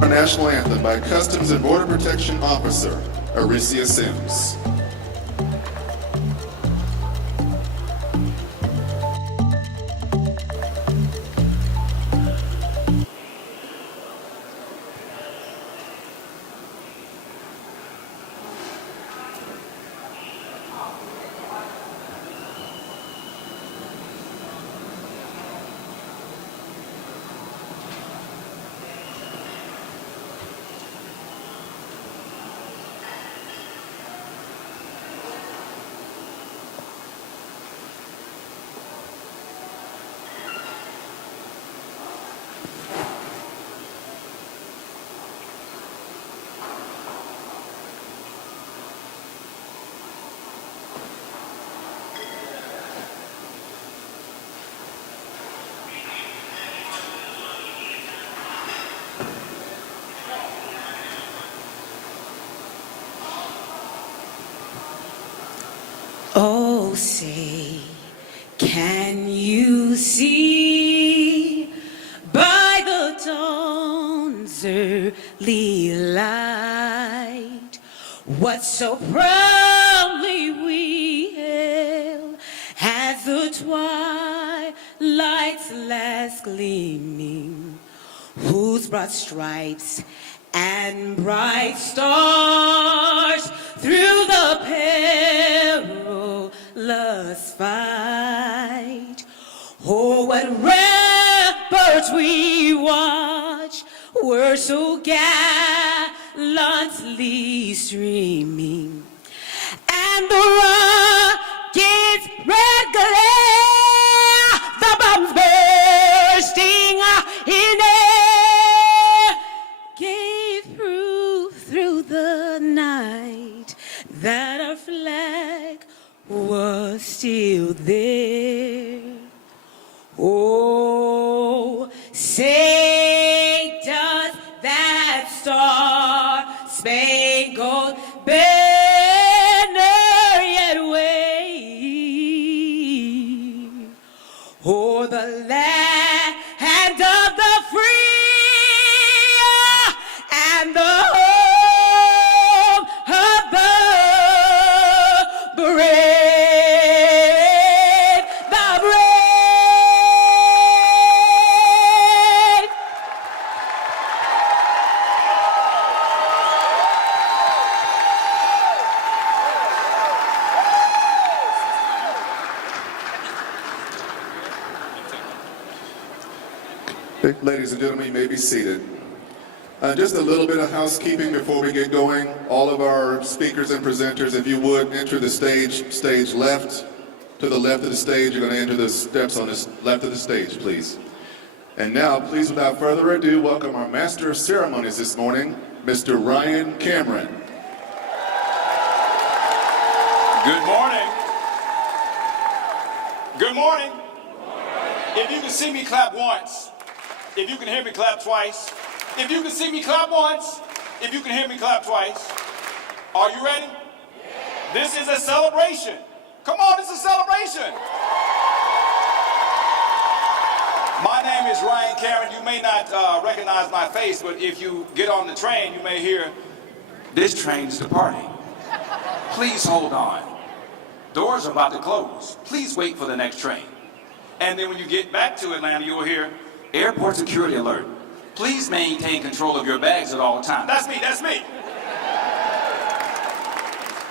Our national anthem by Customs and Border Protection Officer Aricia Sims. Oh, say, can you see by the dawn's early light what so proudly we hailed as the twilight's last gleaming, whose broad stripes and bright stars through the perilous fight. Oh, what ramparts we watch were so gallantly streaming, and the rocket's red glare, the bombs bursting in air, gave proof through the night that our flag was still there. Oh, say does that star-spangled banner yet wave o'er the land of the free and the home of the brave, the brave. Ladies and gentlemen, you may be seated. Just a little bit of housekeeping before we get going. All of our speakers and presenters, if you would, enter the stage left. To the left of the stage, you're going to enter the steps on the left of the stage, please. And now, please, without further ado, welcome our Master of Ceremonies this morning, Mr. Ryan Cameron. Good morning. Good morning. If you can see me, clap once. If you can hear me, clap twice. If you can see me, clap once. If you can hear me, clap twice. Are you ready? This is a celebration. Come on, it's a celebration. My name is Ryan Cameron. You may not recognize my face, but if you get on the train, you may hear, "This train's departing. Please hold on. Doors are about to close. Please wait for the next train." And then when you get back to Atlanta, you'll hear, "Airport security alert. Please maintain control of your bags at all times." That's me, that's me.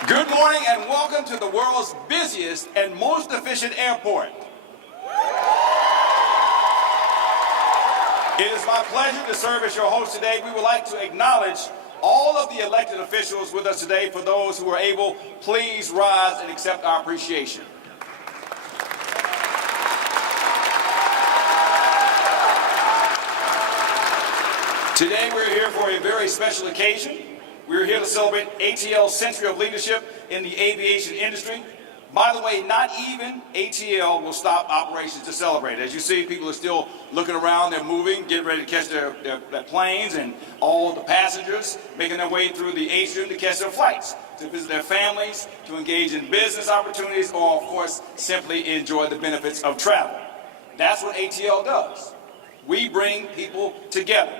Good morning and welcome to the world's busiest and most efficient airport. It is my pleasure to serve as your host today. We would like to acknowledge all of the elected officials with us today. For those who are able, please rise and accept our appreciation. Today we're here for a very special occasion. We're here to celebrate ATL's century of leadership in the aviation industry. By the way, not even ATL will stop operations to celebrate. As you see, people are still looking around, they're moving, getting ready to catch their planes, and all the passengers making their way through the atrium to catch their flights, to visit their families, to engage in business opportunities, or of course, simply enjoy the benefits of travel. That's what ATL does. We bring people together.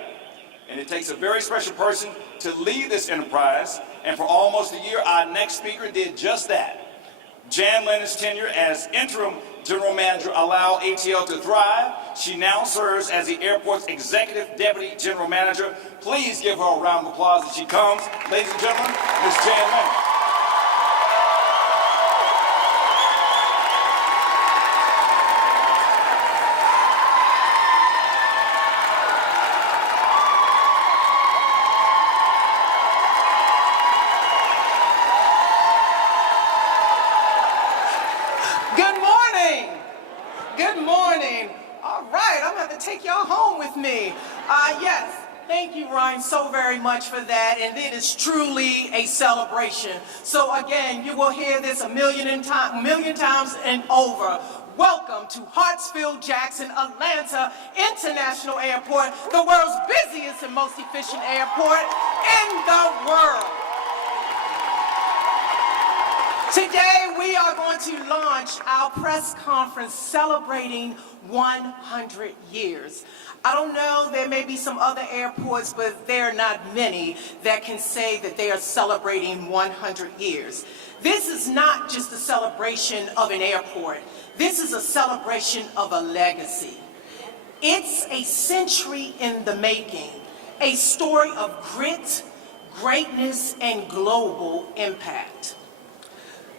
And it takes a very special person to lead this enterprise. And for almost a year, our next speaker did just that. Jan Lennon's tenure as interim general manager allowed ATL to thrive. She now serves as the airport's executive deputy general manager. Please give her a round of applause as she comes. Ladies and gentlemen, Ms. Jan Lennon. Good morning. Good morning. All right, I'm going to take y'all home with me. Yes, thank you, Ryan, so very much for that. And it is truly a celebration. So again, you will hear this a million times and over. Welcome to Hartsfield-Jackson, Atlanta International Airport, the world's busiest and most efficient airport in the world. Today, we are going to launch our press conference celebrating 100 years. I don't know, there may be some other airports, but there are not many that can say that they are celebrating 100 years. This is not just a celebration of an airport. This is a celebration of a legacy. It's a century in the making, a story of grit, greatness, and global impact.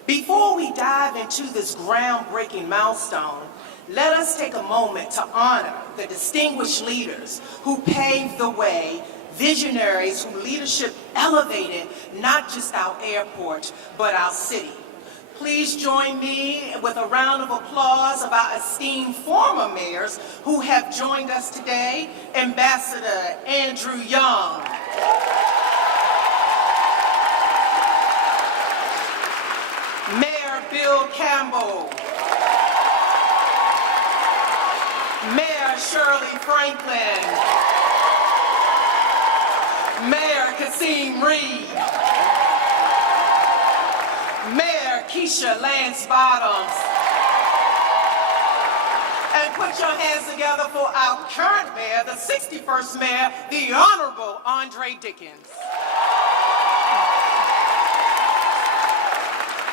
Before we dive into this groundbreaking milestone, let us take a moment to honor the distinguished leaders who paved the way, visionaries whose leadership elevated not just our airport, but our city. Please join me with a round of applause of our esteemed former mayors who have joined us today. Ambassador Andrew Young. Mayor Bill Campbell. Mayor Shirley Franklin. Mayor Kasim Reed. Mayor Keisha Lance Bottoms. And put your hands together for our current mayor, the 61st mayor, the Honorable Andre Dickens.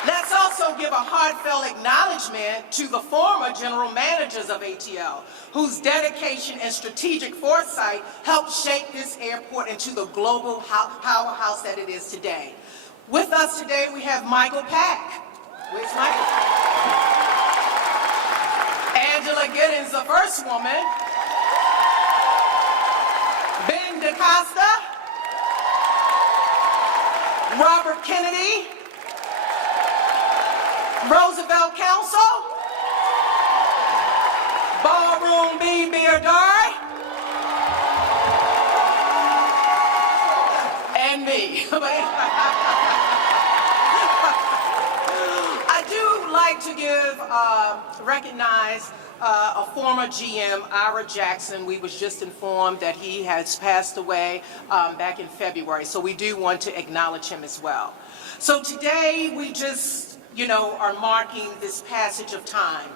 Let's also give a heartfelt acknowledgement to the former general managers of ATL, whose dedication and strategic foresight helped shape this airport into the global powerhouse that it is today. With us today, we have Michael Pack. Where's Michael? Angela Giddens, the first woman. Ben DaCosta. Robert Kennedy. Roosevelt Council, Ballroom B. Beardari, and me. I do like to recognize a former GM, Ira Jackson. We was just informed that he has passed away back in February, so we do want to acknowledge him as well. So today we just are marking this passage of time.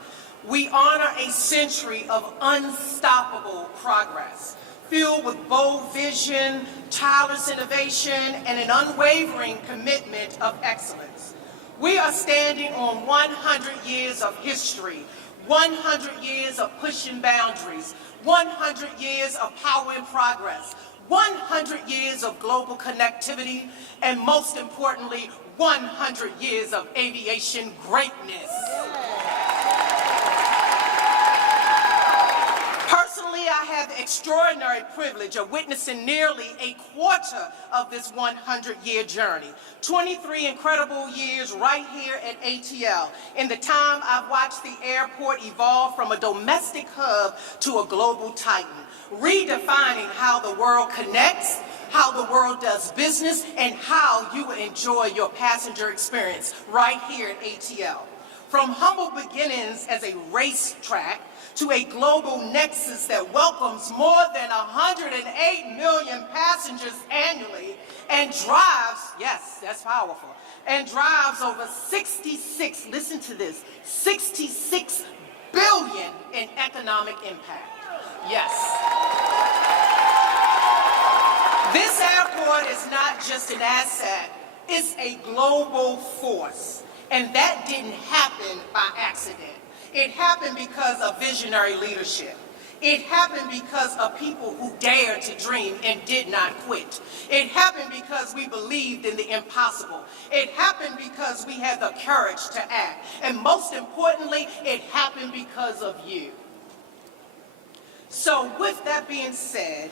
We honor a century of unstoppable progress, filled with bold vision, tireless innovation, and an unwavering commitment of excellence. We are standing on 100 years of history, 100 years of pushing boundaries, 100 years of power and progress, 100 years of global connectivity, and most importantly, 100 years of aviation greatness. Personally, I have the extraordinary privilege of witnessing nearly a quarter of this 100-year journey. 23 incredible years right here at ATL. In the time I've watched the airport evolve from a domestic hub to a global titan, redefining how the world connects, how the world does business, and how you will enjoy your passenger experience right here at ATL. From humble beginnings as a racetrack to a global nexus that welcomes more than 108 million passengers annually and drives, yes, that's powerful, and drives over 66, listen to this, 66 billion in economic impact. Yes. airport is not just an asset, it's a global force. And that didn't happen by accident. It happened because of visionary leadership. It happened because of people who dared to dream and did not quit. It happened because we believed in the impossible. It happened because we had the courage to act. And most importantly, it happened because of you. So with that being said,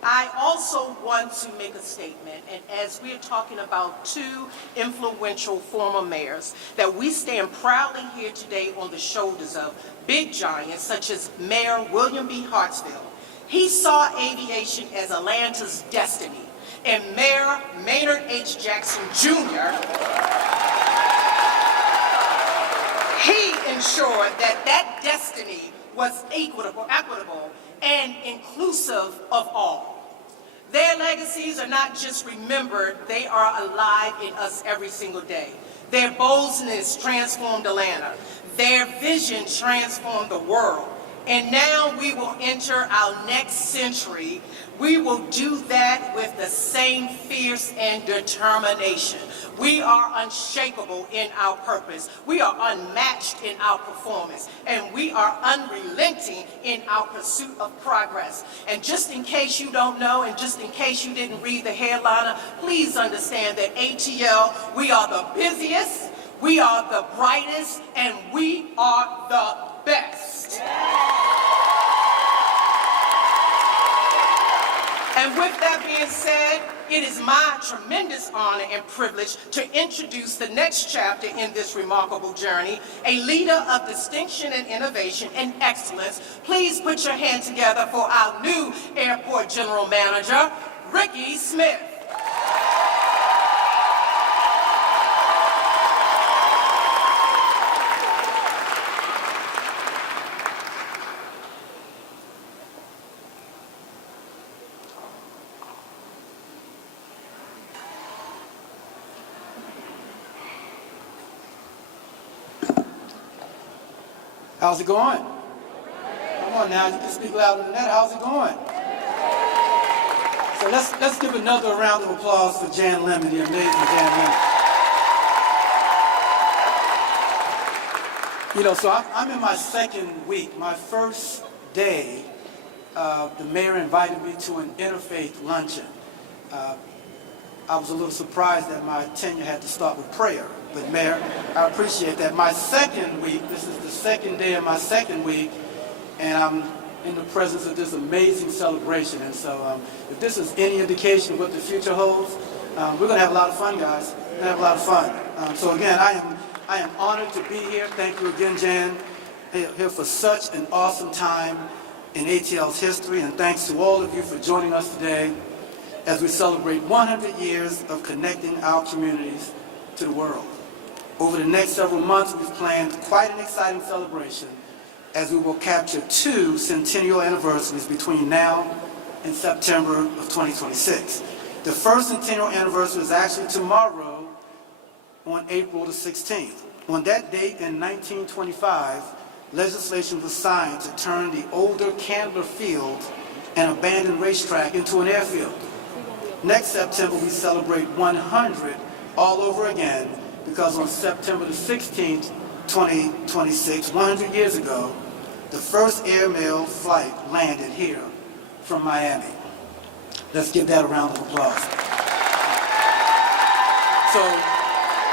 I also want to make a statement, and as we're talking about two influential former mayors, that we stand proudly here today on the shoulders of big giants such as Mayor William B. Hartsfield. He saw aviation as Atlanta's destiny, and Mayor Maynard H. Jackson Jr., he ensured that that destiny was equitable and inclusive of all. Their legacies are not just remembered, they are alive in us every single day. Their boldness transformed Atlanta. Their vision transformed the world. And now we will enter our next century. We will do that with the same fierce and determination. We are unshakable in our purpose. We are unmatched in our performance. And we are unrelenting in our pursuit of progress. And just in case you don't know, and just in case you didn't read the headliner, please understand that ATL, we are the busiest, we are the brightest, and we are the best. And with that being said, it is my tremendous honor and privilege to introduce the next chapter in this remarkable journey, a leader of distinction and innovation and excellence. Please put your hand together for our new Airport General Manager, Ricky Smith. How's it going? Come on now, you can speak louder than that. How's it going? So let's give another round of applause for Jan Lemon, the amazing Jan Lemon. You know, so I'm in my second week. My first day, the mayor invited me to an interfaith luncheon. I was a little surprised that my tenure had to start with prayer. But Mayor, I appreciate that. My second week, this is the second day of my second week, and I'm in the presence of this amazing celebration. And so if this is any indication of what the future holds, we're going to have a lot of fun, guys. We're going to have a lot of fun. So again, I am honored to be here. Thank you again, Jan, here for such an awesome time in ATL's history. And thanks to all of you for joining us today as we celebrate 100 years of connecting our communities to the world. Over the next several months, we've planned quite an exciting celebration as we will capture 2 centennial anniversaries between now and September of 2026. The first centennial anniversary is actually tomorrow on April the 16th. On that date in 1925, legislation was signed to turn the older Candler Field, an abandoned racetrack, into an airfield. Next September, we celebrate 100 all over again, because on September the 16th, 2026, 100 years ago, the first airmail flight landed here from Miami. Let's give that a round of applause.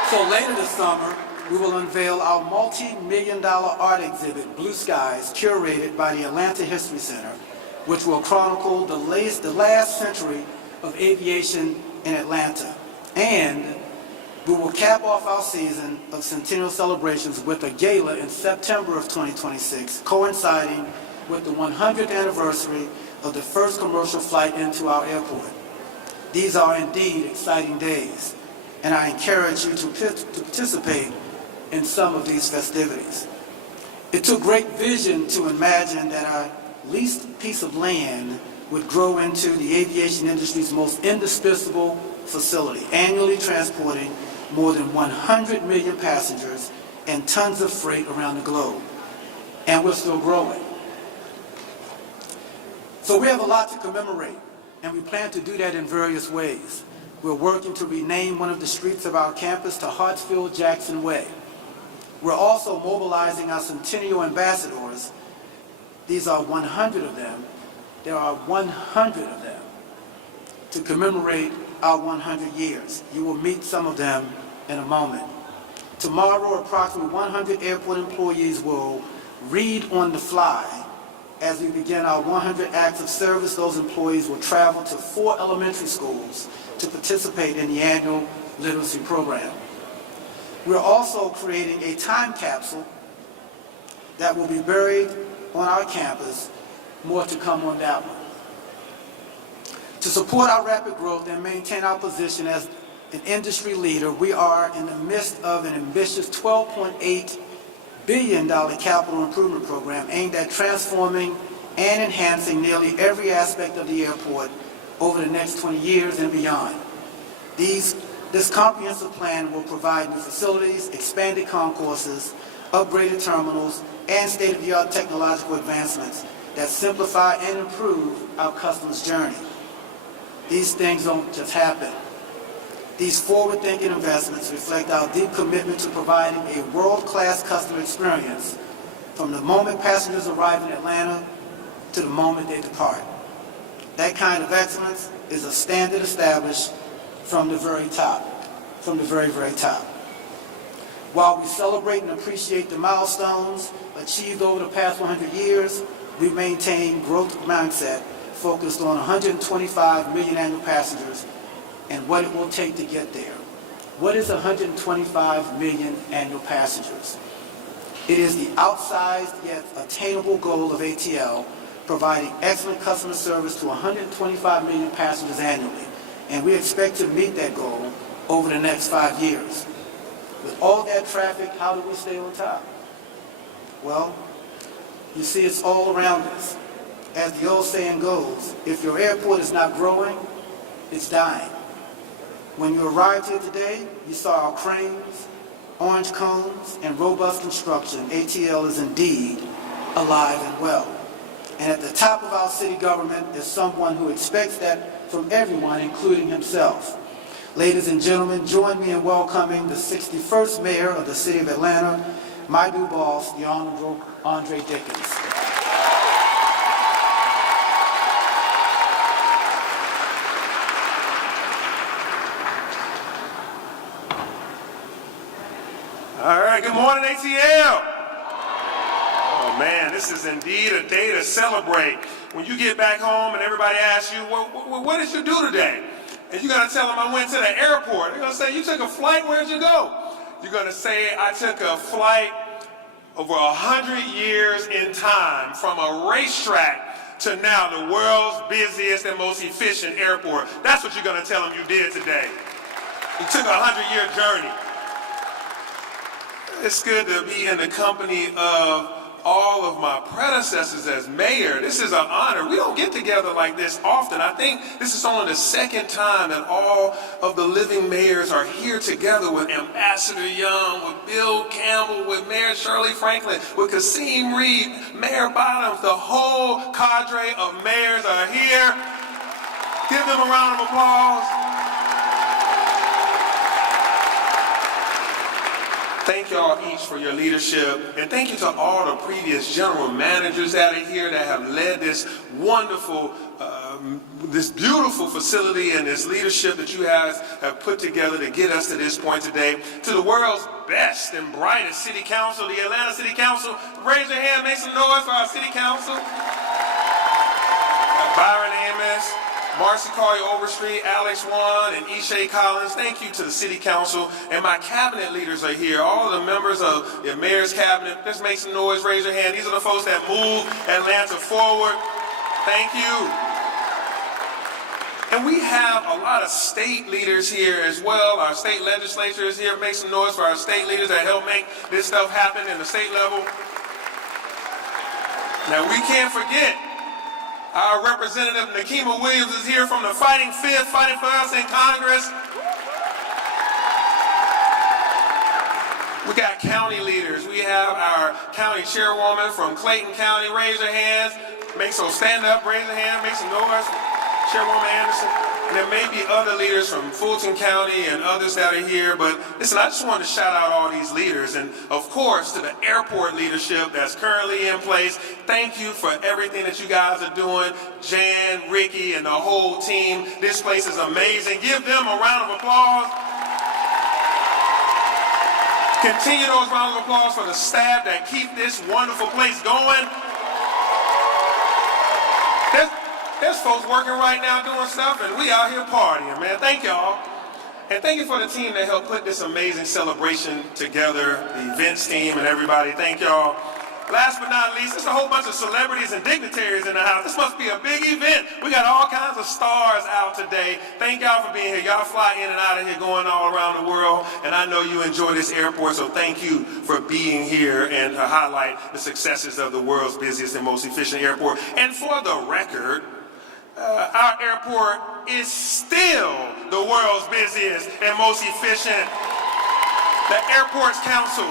So later this summer, we will unveil our multi-million-dollar art exhibit, Blue Skies, curated by the Atlanta History Center, which will chronicle the last century of aviation in Atlanta. And we will cap off our season of centennial celebrations with a gala in September of 2026, coinciding with the 100th anniversary of the first commercial flight into our airport. These are indeed exciting days, and I encourage you to participate in some of these festivities. It took great vision to imagine that our leased piece of land would grow into the aviation industry's most indispensable facility, annually transporting more than 100 million passengers and tons of freight around the globe. And we're still growing. So we have a lot to commemorate, and we plan to do that in various ways. We're working to rename one of the streets of our campus to Hartsfield-Jackson Way. We're also mobilizing our Centennial ambassadors. These are 100 of them. There are 100 of them to commemorate our 100 years. You will meet some of them in a moment. Tomorrow, approximately 100 airport employees will read on the fly. As we begin our 100 acts of service, those employees will travel to 4 elementary schools to participate in the annual literacy program. We're also creating a time capsule that will be buried on our campus. More to come on that one. To support our rapid growth and maintain our position as an industry leader, we are in the midst of an ambitious $12.8 billion capital improvement program aimed at transforming and enhancing nearly every aspect of the airport over the next 20 years and beyond. This comprehensive plan will provide new facilities, expanded concourses, upgraded terminals, and state-of-the-art technological advancements that simplify and improve our customers' journey. These things don't just happen. These forward-thinking investments reflect our deep commitment to providing a world-class customer experience from the moment passengers arrive in Atlanta to the moment they depart. That kind of excellence is a standard established from the very top, from the very, very top. While we celebrate and appreciate the milestones achieved over the past 100 years, we maintain growth mindset focused on 125 million annual passengers and what it will take to get there. What is 125 million annual passengers? It is the outsized yet attainable goal of ATL, providing excellent customer service to 125 million passengers annually, and we expect to meet that goal over the next 5 years. With all that traffic, how do we stay on top? Well, you see, it's all around us. As the old saying goes, if your airport is not growing, it's dying. When you arrived here today, you saw our cranes, orange cones, and robust construction. ATL is indeed alive and well. And at the top of our city government is someone who expects that from everyone, including himself. Ladies and gentlemen, join me in welcoming the 61st mayor of the city of Atlanta, my new boss, the Honorable Andre Dickens. All right, good morning, ATL. Oh man, this is indeed a day to celebrate. When you get back home and everybody asks you, what did you do today? And you're gonna tell them I went to the airport. They're gonna say, you took a flight, where'd you go? You're gonna say, I took a flight over 100 years in time from a racetrack to now the world's busiest and most efficient airport. That's what you're gonna tell them you did today. You took a 100-year journey. It's good to be in the company of all of my predecessors as mayor. This is an honor. We don't get together like this often. I think this is only the second time that all of the living mayors are here together with Ambassador Young, with Bill Campbell, with Mayor Shirley Franklin, with Kasim Reed, Mayor Bottoms. The whole cadre of mayors are here. Give them a round of applause. Thank y'all each for your leadership, and thank you to all the previous general managers that are here that have led this wonderful, this beautiful facility and this leadership that you guys have put together to get us to this point today. To the world's best and brightest city council, the Atlanta City Council. Raise your hand, make some noise for our city council. Byron Amos, Marcy Collier Overstreet, Alex Wan, and Ishay Collins. Thank you to the City Council, and my cabinet leaders are here. All the members of the Mayor's Cabinet. Let's make some noise, raise your hand. These are the folks that move Atlanta forward. Thank you. And we have a lot of state leaders here as well. Our state legislature is here. Make some noise for our state leaders that help make this stuff happen in the state level. Now, we can't forget our representative, Nakima Williams, is here from the Fighting Fifth, fighting for us in Congress. We got county leaders. We have our county chairwoman from Clayton County. Raise your hands. Stand up, raise your hand, make some noise. Chairwoman Anderson. And there may be other leaders from Fulton County and others that are here, but listen, I just wanted to shout out all these leaders, and of course to the airport leadership that's currently in place. Thank you for everything that you guys are doing. Jan, Ricky, and the whole team. This place is amazing. Give them a round of applause. Continue those rounds of applause for the staff that keep this wonderful place going. There's folks working right now doing stuff, and we out here partying, man. Thank y'all. And thank you for the team that helped put this amazing celebration together, the events team and everybody. Thank y'all. Last but not least, there's a whole bunch of celebrities and dignitaries in the house. This must be a big event. We got all kinds of stars out today. Thank y'all for being here. Y'all fly in and out of here going all around the world, and I know you enjoy this airport, so thank you for being here and to highlight the successes of the world's busiest and most efficient airport. And for the record, our airport is still the world's busiest and most efficient. The Airports Council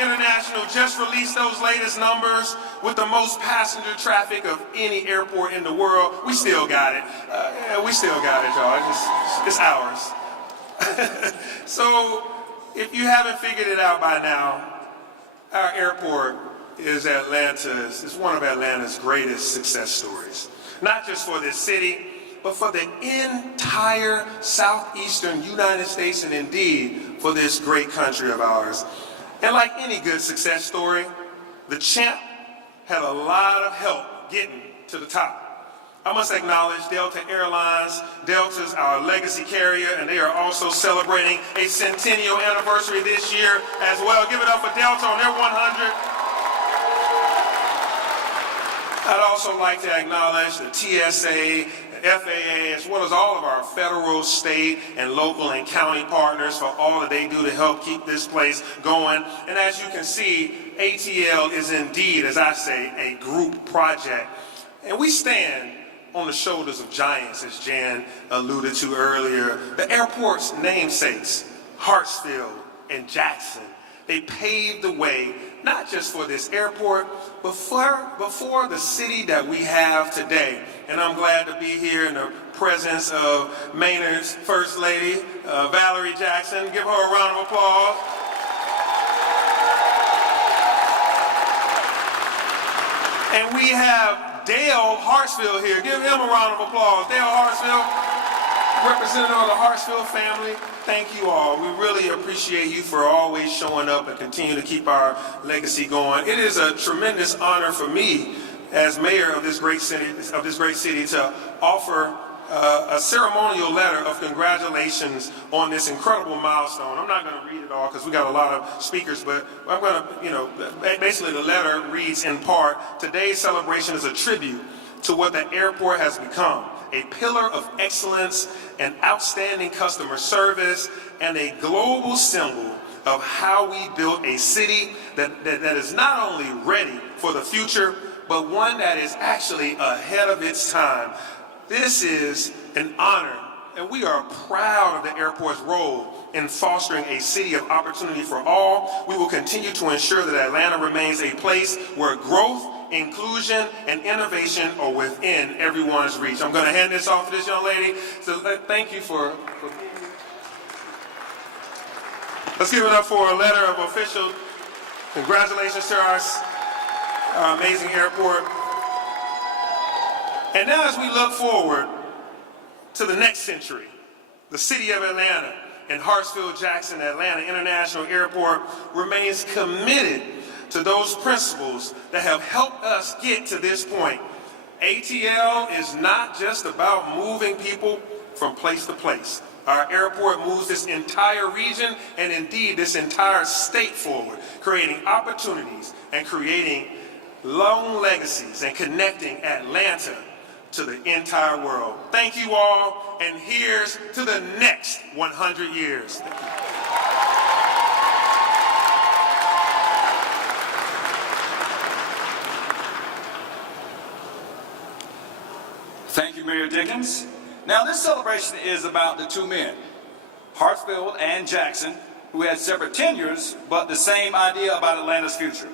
International just released those latest numbers with the most passenger traffic of any airport in the world. We still got it. We still got it, y'all. It's ours. So if you haven't figured it out by now, our airport is it's one of Atlanta's greatest success stories. Not just for this city, but for the entire southeastern United States, and indeed for this great country of ours. And like any good success story, the champ had a lot of help getting to the top. I must acknowledge Delta Airlines. Delta's our legacy carrier, and they are also celebrating a centennial anniversary this year as well. Give it up for Delta on their 100. I'd also like to acknowledge the TSA, FAA, as well as all of our federal, state, and local and county partners for all that they do to help keep this place going. And as you can see, ATL is indeed, as I say, a group project. And we stand on the shoulders of giants, as Jan alluded to earlier. The airport's namesakes, Hartsfield and Jackson, they paved the way, not just for this airport, but for the city that we have today. And I'm glad to be here in the presence of Maynard's First Lady, Valerie Jackson. Give her a round of applause. And we have Dale Hartsfield here. Give him a round of applause. Dale Hartsfield, representative of the Hartsfield family. Thank you all. We really appreciate you for always showing up and continue to keep our legacy going. It is a tremendous honor for me as mayor of this great city to offer a ceremonial letter of congratulations on this incredible milestone. I'm not going to read it all because we got a lot of speakers, but I'm going to, basically the letter reads in part, today's celebration is a tribute to what the airport has become. A pillar of excellence and outstanding customer service, and a global symbol of how we built a city that is not only ready for the future, but one that is actually ahead of its time. This is an honor, and we are proud of the airport's role in fostering a city of opportunity for all. We will continue to ensure that Atlanta remains a place where growth, inclusion, and innovation are within everyone's reach. I'm going to hand this off to this young lady. So thank you for being here. Let's give it up for a letter of official congratulations to our amazing airport. And now as we look forward to the next century, the city of Atlanta and Hartsfield-Jackson Atlanta International Airport remains committed to those principles that have helped us get to this point. ATL is not just about moving people from place to place. Our airport moves this entire region and indeed this entire state forward, creating opportunities and creating long legacies and connecting Atlanta to the entire world. Thank you all, and here's to the next 100 years. Thank you. Thank you, Mayor Dickens. Now, this celebration is about the two men, Hartsfield and Jackson, who had separate tenures, but the same idea about Atlanta's future.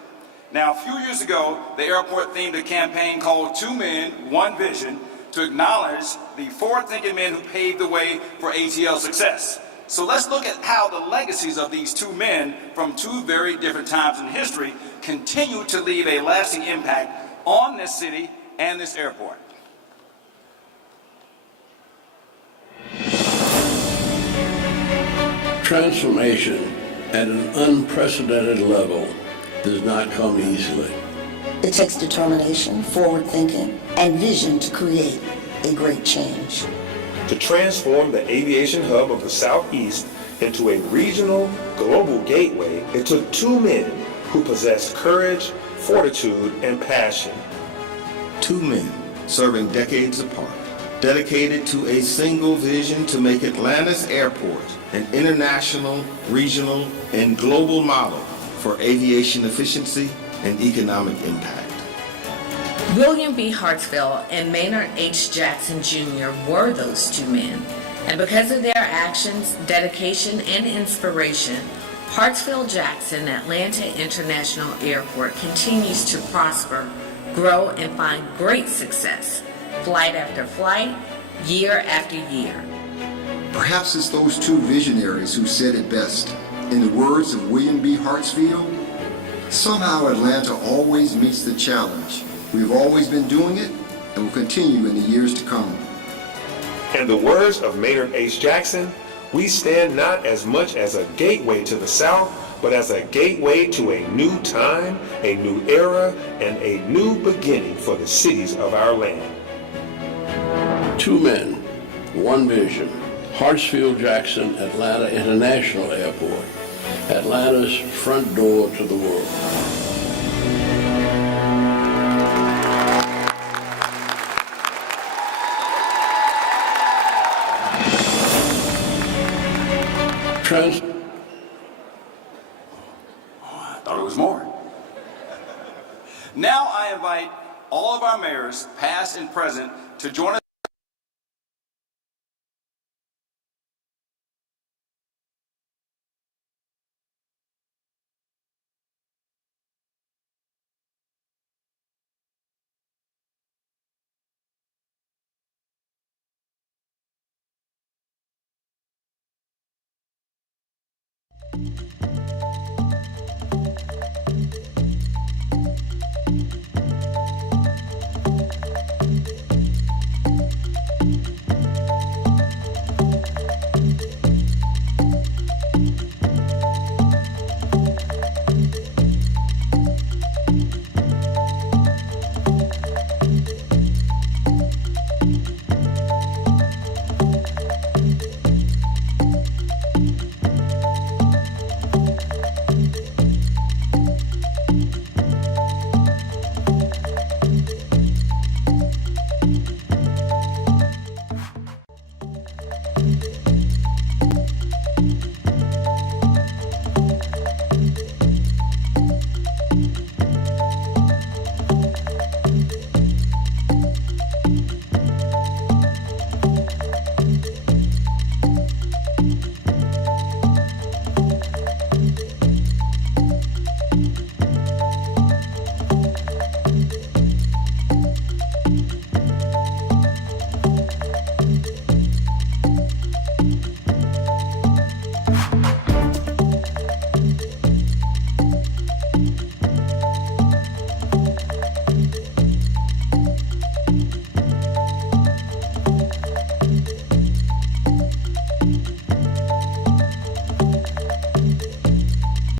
Now, a few years ago, the airport themed a campaign called Two Men, One Vision to acknowledge the forward-thinking men who paved the way for ATL success. So let's look at how the legacies of these two men from two very different times in history continue to leave a lasting impact on this city and this airport. Transformation at an unprecedented level does not come easily. It takes determination, forward thinking, and vision to create a great change. To transform the aviation hub of the Southeast into a regional, global gateway, it took two men who possessed courage, fortitude, and passion. Two men serving decades apart, dedicated to a single vision to make Atlanta's airport an international, regional, and global model for aviation efficiency and economic impact. William B. Hartsfield and Maynard H. Jackson Jr. were those two men, and because of their actions, dedication, and inspiration, Hartsfield-Jackson Atlanta International Airport continues to prosper, grow, and find great success, flight after flight, year after year. Perhaps it's those two visionaries who said it best. In the words of William B. Hartsfield, somehow Atlanta always meets the challenge. We've always been doing it and will continue in the years to come. In the words of Maynard H. Jackson, we stand not as much as a gateway to the South, but as a gateway to a new time, a new era, and a new beginning for the cities of our land. Two men, one vision. Hartsfield-Jackson Atlanta International Airport, Atlanta's front door to the world. I thought it was more. Now I invite all of our mayors, past and present, to join us.